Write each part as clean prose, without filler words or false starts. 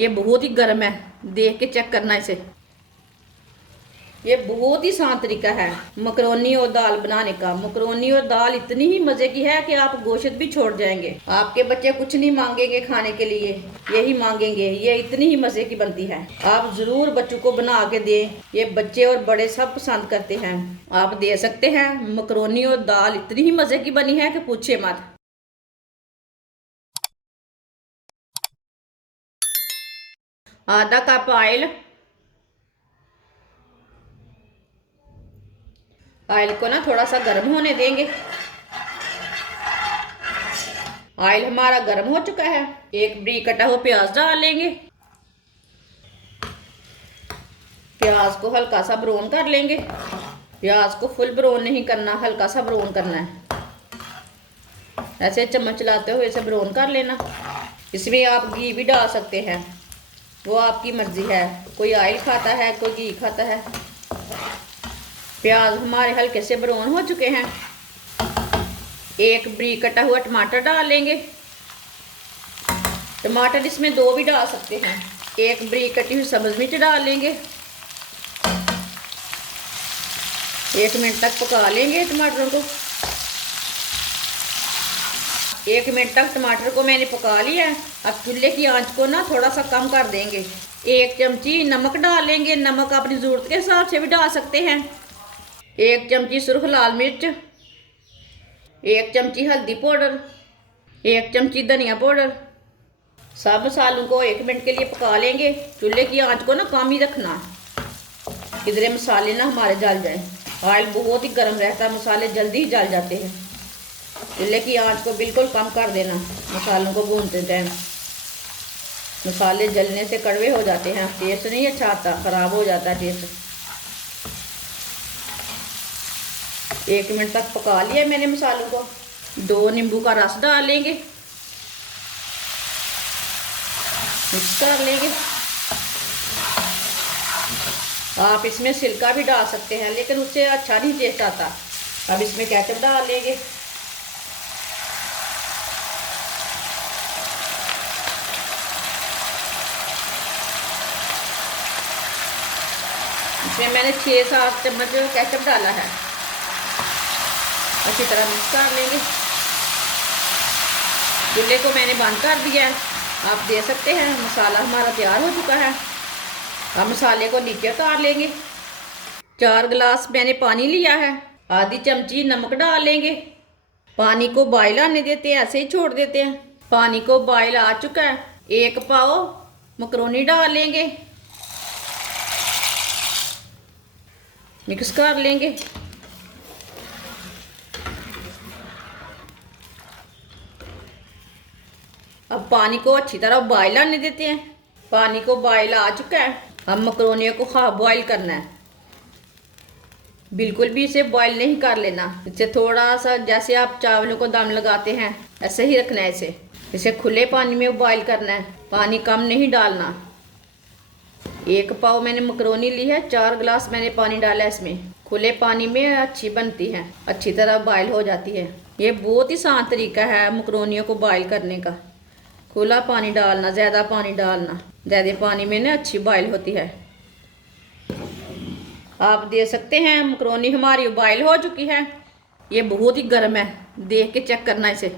ये बहुत ही गर्म है, देख के चेक करना इसे। ये बहुत ही आसान तरीका है मकरोनी और दाल बनाने का। मकरोनी और दाल इतनी ही मजे की है कि आप गोश्त भी छोड़ जाएंगे। आपके बच्चे कुछ नहीं मांगेंगे खाने के लिए, यही मांगेंगे। ये इतनी ही मजे की बनती है, आप जरूर बच्चों को बना के दें। ये बच्चे और बड़े सब पसंद करते हैं, आप दे सकते हैं। मकरोनी और दाल इतनी ही मजे की बनी है कि पूछे मत। आधा कप ऑयल। ऑयल को ना थोड़ा सा गर्म होने देंगे। ऑयल हमारा गर्म हो चुका है। एक बरीक कटा हुआ प्याज डाल लेंगे। प्याज को हल्का सा ब्राउन कर लेंगे। प्याज को फुल ब्राउन नहीं करना, हल्का सा ब्राउन करना है। ऐसे चम्मच चलाते हुए इसे ब्राउन कर लेना। इसमें आप घी भी डाल सकते हैं, वो आपकी मर्जी है। कोई ऑयल खाता है, कोई घी खाता है। प्याज हमारे हल्के से ब्राउन हो चुके हैं। एक बरीक कटा हुआ टमाटर डाल लेंगे। टमाटर इसमें दो भी डाल सकते हैं। एक बरीक कटी हुई सब्ज मिर्च डाल लेंगे। 1 मिनट तक पका लेंगे टमाटरों को। 1 मिनट तक टमाटर को मैंने पका लिया है। अब चूल्हे की आंच को ना थोड़ा सा कम कर देंगे। 1 चमची नमक डाल लेंगे। नमक अपनी ज़रूरत के हिसाब से भी डाल सकते हैं। 1 चमची सुर्ख लाल मिर्च, 1 चमची हल्दी पाउडर, 1 चमची धनिया पाउडर। सब मसालों को 1 मिनट के लिए पका लेंगे। चूल्हे की आंच को ना कम ही रखना, किधरे मसाले ना हमारे जल जाए। ऑयल बहुत ही गर्म रहता है, मसाले जल्दी ही जल जाते हैं। चूल्हे की आंच को बिल्कुल कम कर देना मसालों को भूनते टाइम। मसाले जलने से कड़वे हो जाते हैं, टेस्ट नहीं अच्छा आता, ख़राब हो जाता है टेस्ट। 1 मिनट तक पका लिया मैंने मसालों को। 2 नींबू का रस डाल लेंगे, मिक्स कर लेंगे। आप इसमें सिरका भी डाल सकते हैं, लेकिन उससे अच्छा नहीं टेस्ट आता। अब इसमें केचप डाल लेंगे। इसमें मैंने 6-7 चम्मच केचप डाला है। अच्छी तरह मिक्स कर लेंगे। चूल्हे को मैंने बंद कर दिया है, आप दे सकते हैं। मसाला हमारा तैयार हो चुका है। अब मसाले को नीचे उतार लेंगे। 4 गिलास मैंने पानी लिया है। आधी चमची नमक डाल लेंगे। पानी को बॉयल आने देते हैं, ऐसे ही छोड़ देते हैं। पानी को बॉयल आ चुका है। 1 पाव मकरोनी डाल लेंगे, मिक्स कर लेंगे। अब पानी को अच्छी तरह बॉयल आने देते हैं। पानी को बॉयल आ चुका है। अब मकरोनियों को हाफ बॉयल करना है, बिल्कुल भी इसे बॉयल नहीं कर लेना। इसे थोड़ा सा जैसे आप चावलों को दम लगाते हैं ऐसे ही रखना है। इसे खुले पानी में बॉयल करना है, पानी कम नहीं डालना। 1 पाव मैंने मकरोनी ली है, 4 गिलास मैंने पानी डाला है इसमें। खुले पानी में अच्छी बनती है, अच्छी तरह बॉयल हो जाती है। ये बहुत ही आसान तरीका है मकरोनियों को बॉयल करने का। खुला पानी डालना, ज़्यादा पानी डालना। ज़्यादा पानी में ना अच्छी बॉयल होती है। आप दे सकते हैं। मकरोनी हमारी बॉयल हो चुकी है। ये बहुत ही गर्म है, देख के चेक करना इसे।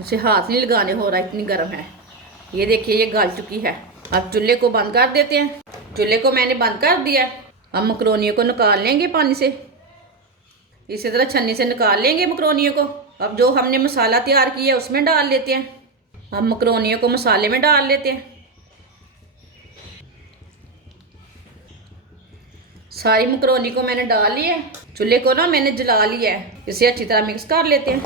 इसे हाथ नहीं लगाने हो रहा, इतनी गर्म है। ये देखिए ये गल चुकी है। अब चूल्हे को बंद कर देते हैं। चूल्हे को मैंने बंद कर दिया। अब मकरोनियों को निकाल लेंगे पानी से। इसी तरह छन्नी से निकाल लेंगे मकरोनियों को। अब जो हमने मसाला तैयार किया उसमें डाल लेते हैं। अब मकरोनियों को मसाले में डाल लेते हैं। सारी मकरोनी को मैंने डाल लिया है। चूल्हे को ना मैंने जला लिया है। इसे अच्छी तरह मिक्स कर लेते हैं।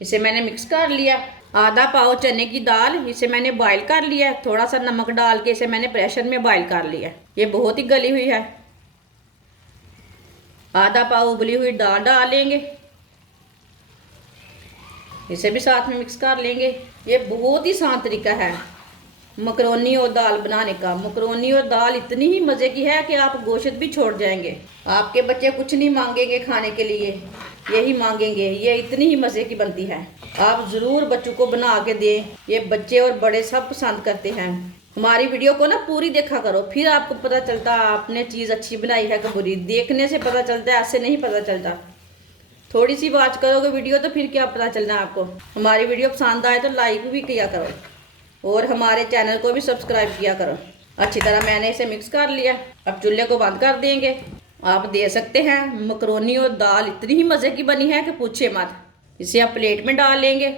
इसे मैंने मिक्स कर लिया। आधा पाव चने की दाल, इसे मैंने बॉईल कर लिया है। थोड़ा सा नमक डाल के इसे मैंने प्रेशर में बॉईल कर लिया। ये बहुत ही गली हुई है। आधा पाव उबली हुई दाल डाल लेंगे, इसे भी साथ में मिक्स कर लेंगे। ये बहुत ही आसान तरीका है मकरोनी और दाल बनाने का। मकरोनी और दाल इतनी ही मज़े की है कि आप गोश्त भी छोड़ जाएंगे। आपके बच्चे कुछ नहीं मांगेंगे खाने के लिए, यही मांगेंगे। ये इतनी ही मज़े की बनती है। आप ज़रूर बच्चों को बना के दें, ये बच्चे और बड़े सब पसंद करते हैं। हमारी वीडियो को ना पूरी देखा करो, फिर आपको पता चलता आपने चीज़ अच्छी बनाई है कि बुरी। देखने से पता चलता है, ऐसे नहीं पता चलता। थोड़ी सी वॉच करोगे वीडियो तो फिर क्या पता चलना है आपको। हमारी वीडियो पसंद आए तो लाइक भी किया करो और हमारे चैनल को भी सब्सक्राइब किया करो। अच्छी तरह मैंने इसे मिक्स कर लिया। अब चूल्हे को बंद कर देंगे। आप दे सकते हैं। मकरोनी और दाल इतनी ही मज़े की बनी है कि पूछे मत। इसे आप प्लेट में डाल लेंगे।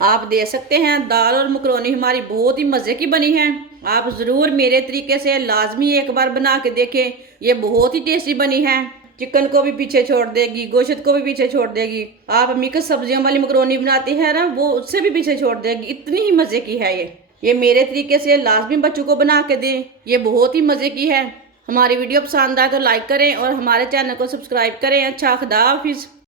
आप दे सकते हैं। दाल और मकरोनी हमारी बहुत ही मज़े की बनी है। आप ज़रूर मेरे तरीके से लाजमी एक बार बना के देखें। ये बहुत ही टेस्टी बनी है। चिकन को भी पीछे छोड़ देगी, गोश्त को भी पीछे छोड़ देगी। आप मिक्स सब्जियों वाली मकरोनी बनाती है ना, वो उससे भी पीछे छोड़ देगी। इतनी ही मज़े की है ये मेरे तरीके से लाजमी बच्चों को बना के दें। ये बहुत ही मज़े की है। हमारी वीडियो पसंद आए तो लाइक करें और हमारे चैनल को सब्सक्राइब करें। अच्छा, खुदा हाफिज़।